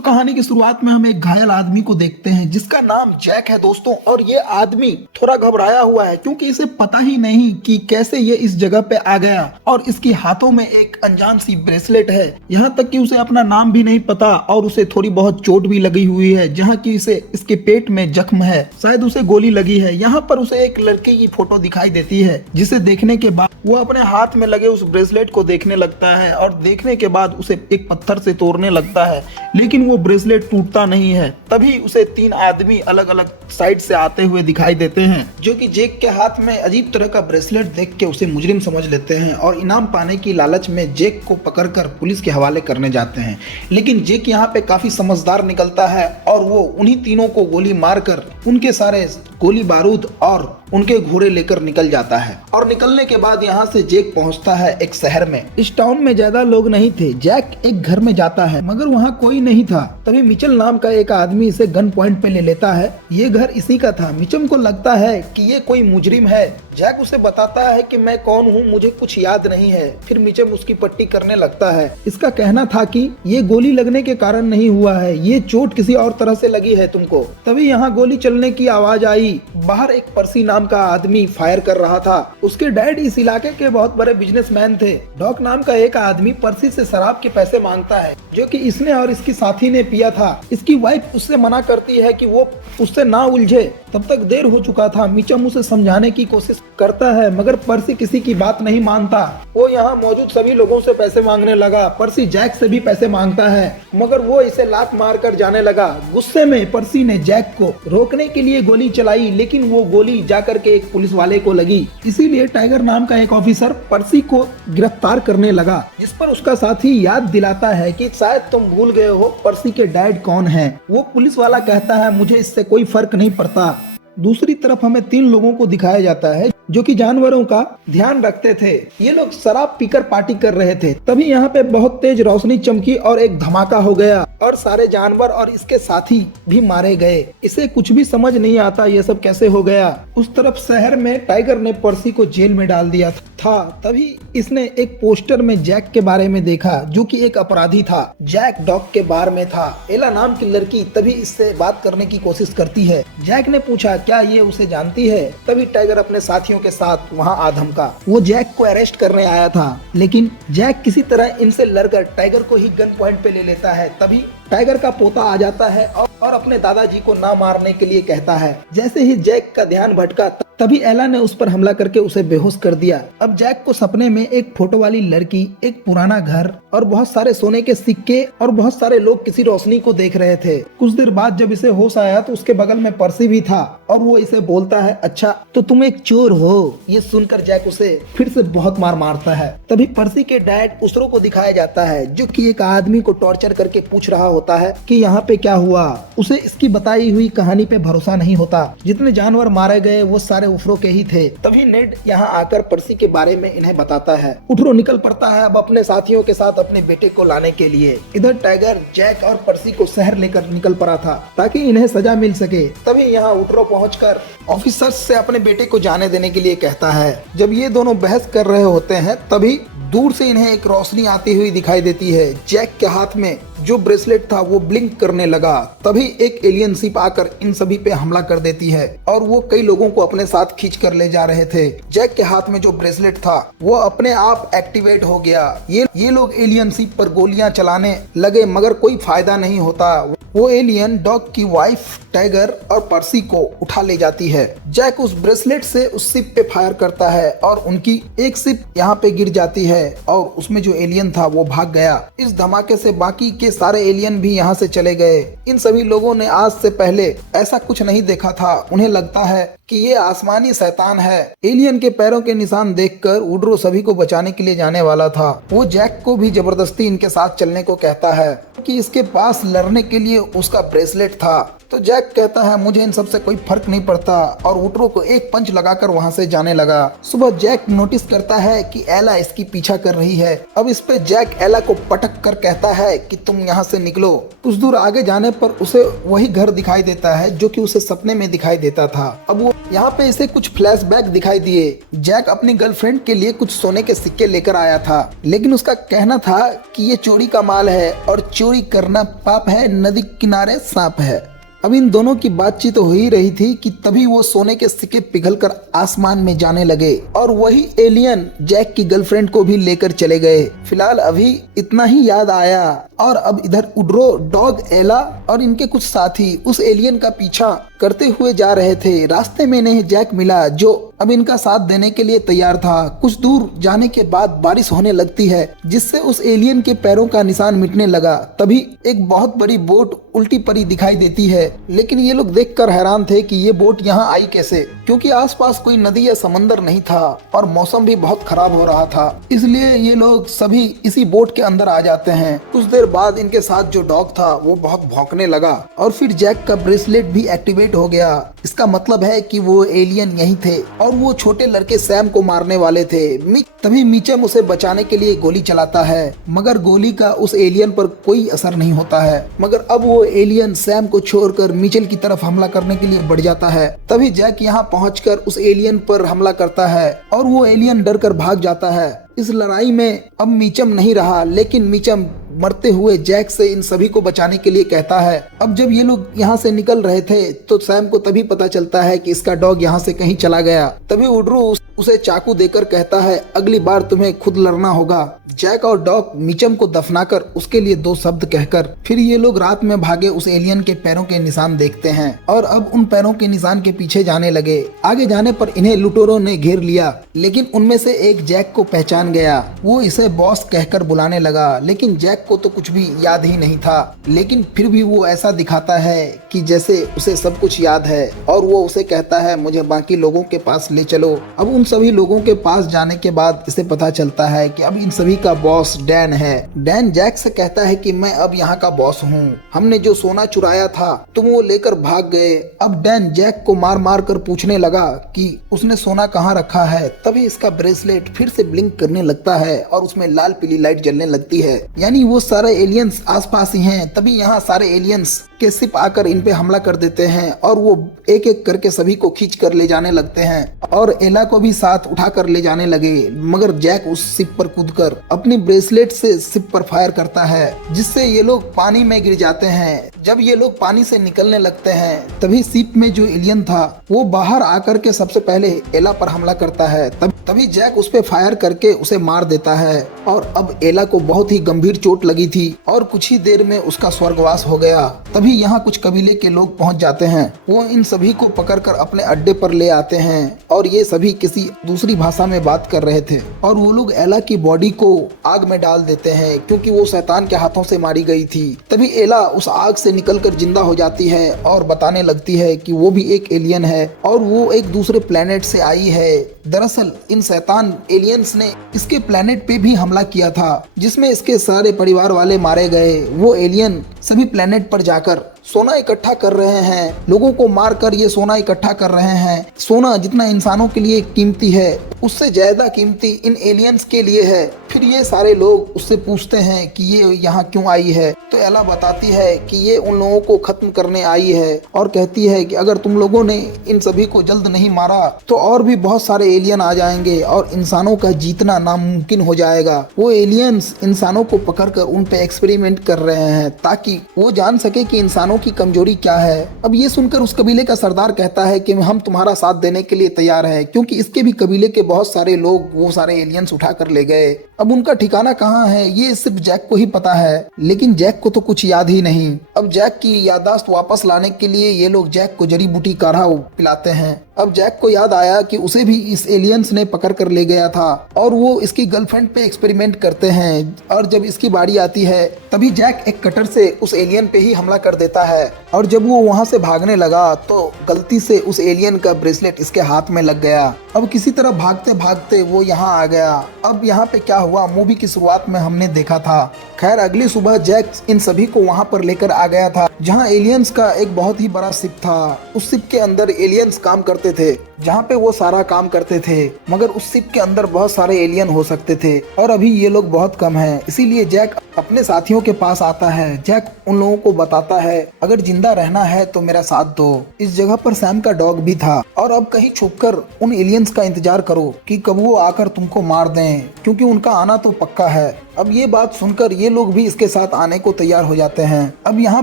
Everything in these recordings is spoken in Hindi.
दोस्तों कहानी की शुरुआत में हम एक घायल आदमी को देखते हैं जिसका नाम जैक है दोस्तों। और ये आदमी थोड़ा घबराया हुआ है क्योंकि इसे पता ही नहीं कि कैसे ये इस जगह पे आ गया। और इसके हाथों में एक अनजान सी ब्रेसलेट है, यहाँ तक कि उसे अपना नाम भी नहीं पता और उसे थोड़ी बहुत चोट भी लगी हुई है, जहाँ की इसे इसके पेट में जख्म है, शायद उसे गोली लगी है। यहाँ पर उसे एक लड़की की फोटो दिखाई देती है जिसे देखने के बाद वो अपने हाथ में लगे उस ब्रेसलेट को देखने लगता है और देखने के बाद उसे एक पत्थर से तोड़ने लगता है, लेकिन वो ब्रेसलेट टूटता नहीं है। तभी उसे तीन आदमी अलग अलग साइड से आते हुए दिखाई देते हैं जो कि जैक के हाथ में अजीब तरह का ब्रेसलेट देख के उसे मुजरिम समझ लेते हैं और इनाम पाने की लालच में जैक को पकड़कर पुलिस के हवाले करने जाते हैं। लेकिन जैक यहाँ पे काफी समझदार निकलता है और वो उन्हीं तीनों को गोली मारकर उनके सारे गोली बारूद और उनके घोड़े लेकर निकल जाता है। और निकलने के बाद यहाँ से जैक पहुँचता है एक शहर में। इस टाउन में ज्यादा लोग नहीं थे। जैक एक घर में जाता है मगर वहाँ कोई नहीं था। तभी मिचल नाम का एक आदमी इसे गन पॉइंट पे ले लेता है। ये घर इसी का था। मिचम को लगता है कि ये कोई मुजरिम है। जैक उसे बताता है कि मैं कौन हूँ, मुझे कुछ याद नहीं है। फिर मिचम उसकी पट्टी करने लगता है। इसका कहना था कि ये गोली लगने के कारण नहीं हुआ है, ये चोट किसी और तरह से लगी है तुमको। तभी यहाँ गोली चलने की आवाज आई। बाहर एक पर्सी नाम का आदमी फायर कर रहा था। उसके डैड इस इलाके के बहुत बड़े बिजनेसमैन थे। डॉक नाम का एक आदमी पर्सी से शराब के पैसे मांगता है जो कि इसने और इसकी साथी ने पिया था। इसकी वाइफ उससे मना करती है कि वो उससे ना उलझे। तब तक देर हो चुका था। मिचम उसे समझाने की कोशिश करता है मगर पर्सी किसी की बात नहीं मानता। वो यहाँ मौजूद सभी लोगों से पैसे मांगने लगा। पर्सी जैक से भी पैसे मांगता है मगर वो इसे लात मार कर जाने लगा। गुस्से में पर्सी ने जैक को रोकने के लिए गोली चलाई, लेकिन वो गोली जाकर के एक पुलिस वाले को लगी। इसीलिए टाइगर नाम का एक ऑफिसर पर्सी को गिरफ्तार करने लगा, जिस पर उसका साथी याद दिलाता है कि शायद तुम भूल गए हो पर्सी के डैड कौन है। वो पुलिस वाला कहता है मुझे इससे कोई फर्क नहीं पड़ता। दूसरी तरफ हमें तीन लोगों को दिखाया जाता है जो कि जानवरों का ध्यान रखते थे। ये लोग शराब पीकर पार्टी कर रहे थे। तभी यहाँ पे बहुत तेज रोशनी चमकी और एक धमाका हो गया और सारे जानवर और इसके साथी भी मारे गए। इसे कुछ भी समझ नहीं आता ये सब कैसे हो गया। उस तरफ शहर में टाइगर ने पर्सी को जेल में डाल दिया था। तभी इसने एक पोस्टर में जैक के बारे में देखा जो कि एक अपराधी था। जैक डॉग के बार में था। एला नाम की लड़की तभी इससे बात करने की कोशिश करती है। जैक ने पूछा क्या ये उसे जानती है। तभी टाइगर अपने साथियों के साथ वहां आ धमका। वो जैक को अरेस्ट करने आया था, लेकिन जैक किसी तरह इनसे लड़कर टाइगर को ही गन पॉइंट पे ले लेता है। तभी टाइगर का पोता आ जाता है और अपने दादाजी को ना मारने के लिए कहता है। जैसे ही जैक का ध्यान भटका तभी एला ने उस पर हमला करके उसे बेहोश कर दिया। अब जैक को सपने में एक फोटो वाली लड़की, एक पुराना घर और बहुत सारे सोने के सिक्के और बहुत सारे लोग किसी रोशनी को देख रहे थे। कुछ देर बाद जब इसे होश आया तो उसके बगल में पर्सी भी था और वो इसे बोलता है अच्छा तो तुम एक चोर हो। ये सुनकर जैक उसे फिर से बहुत मार मारता है। तभी पर्सी के डैड उसरो को दिखाया जाता है जो कि एक आदमी को टॉर्चर करके पूछ रहा होता है कि यहाँ पे क्या हुआ। उसे इसकी बताई हुई कहानी पे भरोसा नहीं होता। जितने जानवर मारे गए वो सारे उफरो के ही थे। तभी नेड यहाँ आकर पर्सी के बारे में इन्हें बताता है। उफरो निकल पड़ता है अब अपने साथियों के साथ अपने बेटे को लाने के लिए। इधर टाइगर जैक और पर्सी को शहर लेकर निकल पड़ा था ताकि इन्हें सजा मिल सके। तभी यहाँ उफरो पहुंचकर ऑफिसर्स से अपने बेटे को जाने देने के लिए कहता है। जब ये दोनों बहस कर रहे होते हैं तभी दूर से इन्हें एक रोशनी आती हुई दिखाई देती है। जैक के हाथ में जो ब्रेसलेट था वो ब्लिंक करने लगा। तभी एक एलियन शिप आकर इन सभी पे हमला कर देती है और वो कई लोगों को अपने साथ खींच कर ले जा रहे थे। जैक के हाथ में जो ब्रेसलेट था वो अपने आप एक्टिवेट हो गया। ये लोग एलियन शिप पर गोलियां चलाने लगे मगर कोई फायदा नहीं होता। वो एलियन डॉग की वाइफ टाइगर और पर्सी को उठा ले जाती है। जैक उस ब्रेसलेट से उस शिप पे फायर करता है और उनकी एक शिप यहाँ पे गिर जाती है और उसमें जो एलियन था वो भाग गया। इस धमाके से बाकी के सारे एलियन भी यहाँ से चले गए। इन सभी लोगों ने आज से पहले ऐसा कुछ नहीं देखा था। उन्हें लगता है कि ये आसमानी शैतान है। एलियन के पैरों के निशान देखकर वुडरो सभी को बचाने के लिए जाने वाला था। वो जैक को भी जबरदस्ती इनके साथ चलने को कहता है कि इसके पास लड़ने के लिए उसका ब्रेसलेट था। तो जैक कहता है मुझे इन सब से कोई फर्क नहीं पड़ता और वुडरो को एक पंच लगाकर वहां से जाने लगा। सुबह जैक नोटिस करता है कि एला इसकी पीछा कर रही है। अब इस पे जैक एला को पटक कर कहता है कि तुम यहाँ से निकलो। कुछ दूर आगे जाने पर उसे वही घर दिखाई देता है जो कि उसे सपने में दिखाई देता था। अब वो यहाँ पे इसे कुछ फ्लैशबैक दिखाई दिए। जैक अपनी गर्लफ्रेंड के लिए कुछ सोने के सिक्के लेकर आया था, लेकिन उसका कहना था कि ये चोरी का माल है और चोरी करना पाप है, नदी किनारे सांप है। अब इन दोनों की बातचीत हो ही रही थी कि तभी वो सोने के सिक्के पिघलकर आसमान में जाने लगे और वही एलियन जैक की गर्लफ्रेंड को भी लेकर चले गए। फिलहाल अभी इतना ही याद आया और अब इधर उड्रो, डॉग, एला और इनके कुछ साथी उस एलियन का पीछा करते हुए जा रहे थे। रास्ते में इन्हें जैक मिला जो अब इनका साथ देने के लिए तैयार था। कुछ दूर जाने के बाद बारिश होने लगती है जिससे उस एलियन के पैरों का निशान मिटने लगा। तभी एक बहुत बड़ी बोट उल्टी पड़ी दिखाई देती है, लेकिन ये लोग देखकर हैरान थे कि ये बोट यहाँ आई कैसे, क्योंकि आसपास कोई नदी या समंदर नहीं था और मौसम भी बहुत खराब हो रहा था। इसलिए ये लोग सभी इसी बोट के अंदर आ जाते हैं। कुछ देर बाद इनके साथ जो डॉग था वो बहुत भौंकने लगा और फिर जैक का ब्रेसलेट भी एक्टिवेट हो गया। इसका मतलब है कि वो एलियन यही थे और वो छोटे लड़के सैम को मारने वाले थे। तभी मीचम उसे बचाने के लिए गोली चलाता है, मगर गोली का उस एलियन पर कोई असर नहीं होता है। मगर अब वो एलियन सैम को छोड़कर मिचेल की तरफ हमला करने के लिए बढ़ जाता है। तभी जैक यहाँ पहुंचकर उस एलियन पर हमला करता है और वो एलियन डर कर भाग जाता है। इस लड़ाई में अब मीचम नहीं रहा, लेकिन मीचम मरते हुए जैक से इन सभी को बचाने के लिए कहता है। अब जब ये लोग यहाँ से निकल रहे थे तो सैम को तभी पता चलता है कि इसका डॉग यहाँ से कहीं चला गया। तभी उड्रू उसे चाकू देकर कहता है, अगली बार तुम्हें खुद लड़ना होगा। जैक और डॉग मीचम को दफनाकर उसके लिए 2 शब्द कहकर फिर ये लोग रात में भागे उस एलियन के पैरों के निशान देखते हैं और अब उन पैरों के निशान के पीछे जाने लगे। आगे जाने पर इन्हें लुटेरों ने घेर लिया, लेकिन उनमें से एक जैक को पहचान गया। वो इसे बॉस कहकर बुलाने लगा, लेकिन जैक को तो कुछ भी याद ही नहीं था। लेकिन फिर भी वो ऐसा दिखाता है कि जैसे उसे सब कुछ याद है और वो उसे कहता है, मुझे बाकी लोगों के पास ले चलो। अब उन सभी लोगों के पास जाने के बाद इसे पता चलता है कि अब इन सभी का बॉस डैन है। डैन जैक से कहता है कि मैं अब यहाँ का बॉस हूँ, हमने जो सोना चुराया था तुम वो लेकर भाग गए। अब डैन जैक को मार मार कर पूछने लगा कि उसने सोना कहाँ रखा है। तभी इसका ब्रेसलेट फिर से ब्लिंक करने लगता है और उसमें लाल पीली लाइट जलने लगती है, यानी वो सारे एलियंस आसपास ही हैं। तभी यहाँ सारे एलियंस के शिप आकर इन पे हमला कर देते हैं और वो एक एक करके सभी को खींच कर ले जाने लगते हैं और एला को भी साथ उठा कर ले जाने लगे। मगर जैक उस शिप पर कूदकर अपनी ब्रेसलेट से शिप पर फायर करता है, जिससे ये लोग पानी में गिर जाते हैं। जब ये लोग पानी से निकलने लगते हैं तभी शिप में जो एलियन था वो बाहर आकर के सबसे पहले एला पर हमला करता है। तभी जैक उस पे फायर करके उसे मार देता है और अब एला को बहुत ही गंभीर चोट लगी थी और कुछ ही देर में उसका स्वर्गवास हो गया। तभी यहाँ कुछ कबीले के लोग पहुँच जाते हैं। वो इन सभी को पकड़कर अपने अड्डे पर ले आते हैं और ये सभी किसी दूसरी भाषा में बात कर रहे थे और वो लोग एला की बॉडी को आग में डाल देते हैं क्योंकि वो शैतान के हाथों से मारी गई थी। तभी एला उस आग से निकलकर जिंदा हो जाती है और बताने लगती है कि वो भी एक एलियन है और वो एक दूसरे प्लेनेट से आई है। दरअसल इन शैतान एलियंस ने इसके प्लेनेट पे भी हमला किया था, जिसमें इसके सारे परिवार वाले मारे गए। वो एलियन सभी प्लेनेट पर जाकर सोना इकट्ठा कर रहे हैं, लोगों को मारकर ये सोना इकट्ठा कर रहे हैं। सोना जितना इंसानों के लिए कीमती है उससे ज्यादा कीमती इन एलियंस के लिए है। फिर ये सारे लोग उससे पूछते हैं कि ये यहाँ क्यों आई है, तो एला बताती है कि ये उन लोगों को खत्म करने आई है और कहती है कि अगर तुम लोगों ने इन सभी को जल्द नहीं मारा तो और भी बहुत सारे एलियन आ जाएंगे और इंसानों का जीतना नामुमकिन हो जाएगा। वो एलियंस इंसानों को पकड़कर उन पे एक्सपेरिमेंट कर रहे हैं ताकि वो जान सके कि इंसानों की कमजोरी क्या है। अब ये सुनकर उस कबीले का सरदार कहता है कि हम तुम्हारा साथ देने के लिए तैयार हैं, क्योंकि इसके भी कबीले के बहुत सारे लोग वो सारे एलियंस उठा कर ले गए। अब उनका ठिकाना कहाँ है ये सिर्फ जैक को ही पता है, लेकिन जैक को तो कुछ याद ही नहीं। अब जैक की याददाश्त वापस लाने के लिए ये लोग जैक को जड़ी बूटी काढ़ा पिलाते हैं। अब जैक को याद आया कि उसे भी इस एलियंस ने पकड़ कर ले गया था और वो इसकी गर्लफ्रेंड पे एक्सपेरिमेंट करते हैं। और जब इसकी बारी आती है तभी जैक एक कटर से उस एलियन पे ही हमला कर देता है और जब वो वहां से भागने लगा तो गलती से उस एलियन का ब्रेसलेट इसके हाथ में लग गया। अब किसी तरह भागते भागते वो यहाँ आ गया। अब यहाँ पे क्या हुआ मूवी की शुरुआत में हमने देखा था। खैर अगली सुबह जैक इन सभी को वहाँ पर लेकर आ गया था जहाँ एलियंस का एक बहुत ही बड़ा शिप था। उस शिप के अंदर एलियंस काम करते करते थे जहाँ पे वो सारा काम करते थे, मगर उस शिप के अंदर बहुत सारे एलियन हो सकते थे और अभी ये लोग बहुत कम हैं। इसीलिए जैक अपने साथियों के पास आता है। जैक उन लोगों को बताता है अगर जिंदा रहना है तो मेरा साथ दो। इस जगह पर सैम का डॉग भी था और अब कहीं छुपकर उन एलियंस का इंतजार करो कि कब वो आकर तुमको मार दें, क्योंकि उनका आना तो पक्का है। अब ये बात सुनकर ये लोग भी इसके साथ आने को तैयार हो जाते हैं। अब यहाँ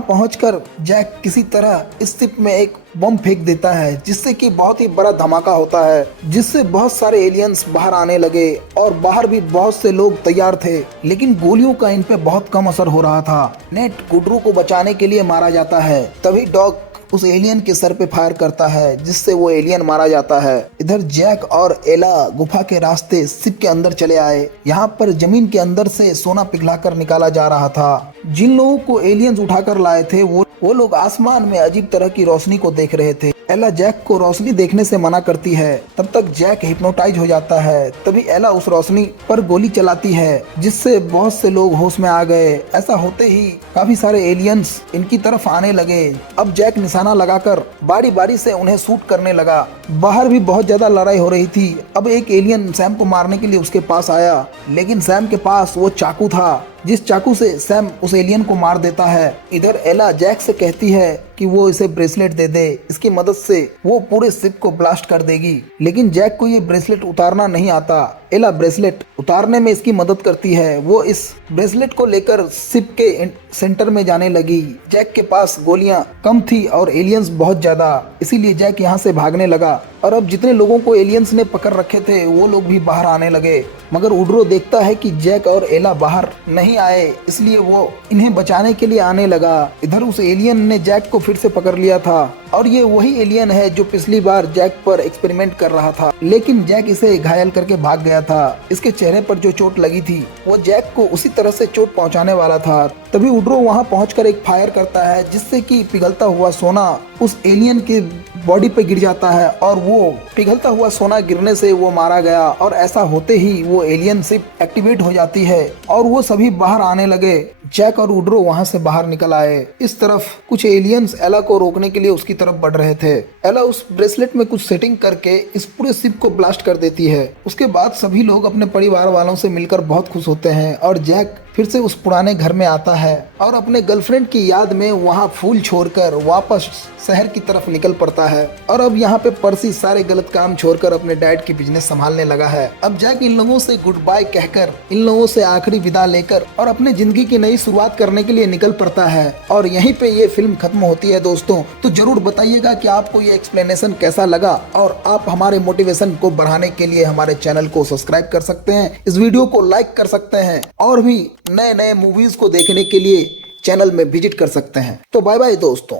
पहुंचकर जैक किसी तरह इस शिप में एक बम फेंक देता है जिससे कि बहुत ही बड़ा धमाका होता है, जिससे बहुत सारे एलियंस बाहर आने लगे और बाहर भी बहुत से लोग तैयार थे, लेकिन गोलियों का इन पे बहुत कम असर हो रहा था। नेट गुड्रू को बचाने के लिए मारा जाता है, तभी डॉग उस एलियन के सर पे फायर करता है जिससे वो एलियन मारा जाता है। इधर जैक और एला गुफा के रास्ते शिप के अंदर चले आए। यहाँ पर जमीन के अंदर से सोना पिघलाकर निकाला जा रहा था। जिन लोगों को एलियंस उठाकर लाए थे वो लोग आसमान में अजीब तरह की रोशनी को देख रहे थे। एला जैक को रोशनी देखने से मना करती है, तब तक जैक हिप्नोटाइज हो जाता है। तभी एला उस रोशनी पर गोली चलाती है जिससे बहुत से लोग होश में आ गए। ऐसा होते ही काफी सारे एलियंस इनकी तरफ आने लगे। अब जैक निशाना लगाकर बारी बारी से उन्हें शूट करने लगा। बाहर भी बहुत ज्यादा लड़ाई हो रही थी। अब एक एलियन सैम को मारने के लिए उसके पास आया, लेकिन सैम के पास वो चाकू था जिस चाकू से सैम उस एलियन को मार देता है। इधर एला जैक से कहती है कि वो इसे ब्रेसलेट दे दे, इसकी मदद से वो पूरे शिप को ब्लास्ट कर देगी। लेकिन जैक को ये ब्रेसलेट उतारना नहीं आता। एला ब्रेसलेट उतारने में इसकी मदद करती है। वो इस ब्रेसलेट को लेकर शिप के सेंटर में जाने लगी। जैक के पास गोलियां कम थी और एलियंस बहुत ज्यादा, इसीलिए जैक यहाँ से भागने लगा। और अब जितने लोगों को एलियंस ने पकड़ रखे थे वो लोग भी बाहर आने लगे, मगर उड्रो देखता है कि जैक और एला बाहर नहीं आए, इसलिए वो इन्हें बचाने के लिए आने लगा। इधर उस एलियन ने जैक को फिर से पकड़ लिया था और ये वही एलियन है जो पिछली बार जैक पर एक्सपेरिमेंट कर रहा था, लेकिन जैक इसे घायल करके भाग गया था। इसके चेहरे पर जो चोट लगी थी वो जैक को उसी तरह से चोट पहुंचाने वाला था। तभी उड्रो वहां पहुंचकर एक फायर करता है जिससे कि पिघलता हुआ सोना उस एलियन के बॉडी पे गिर जाता है और वो पिघलता हुआ सोना गिरने से वो मारा गया। और ऐसा होते ही वो एलियन शिप एक्टिवेट हो जाती है और वो सभी बाहर आने लगे। जैक और उड्रो वहां से बाहर निकल आए। इस तरफ कुछ एलियंस एला को रोकने के लिए उसकी तरफ बढ़ रहे थे। एला उस ब्रेसलेट में कुछ सेटिंग करके इस पूरे शिप को ब्लास्ट कर देती है। उसके बाद सभी लोग अपने परिवार वालों से मिलकर बहुत खुश होते हैं और जैक फिर से उस पुराने घर में आता है और अपने गर्लफ्रेंड की याद में वहाँ फूल छोड़कर वापस शहर की तरफ निकल पड़ता है। और अब यहाँ पे पर्सी सारे गलत काम छोड़कर अपने डैड की बिजनेस संभालने लगा है। अब जैक इन लोगों से गुड बाय कहकर, इन लोगों से आखिरी विदा लेकर और अपने जिंदगी की नई शुरुआत करने के लिए निकल पड़ता है। और यहीं पे ये फिल्म खत्म होती है दोस्तों। तो जरूर बताइएगा कि आपको ये एक्सप्लेनेशन कैसा लगा और आप हमारे मोटिवेशन को बढ़ाने के लिए हमारे चैनल को सब्सक्राइब कर सकते हैं, इस वीडियो को लाइक कर सकते हैं और भी नए नए मूवीज को देखने के लिए चैनल में विजिट कर सकते हैं। तो बाय बाय दोस्तों।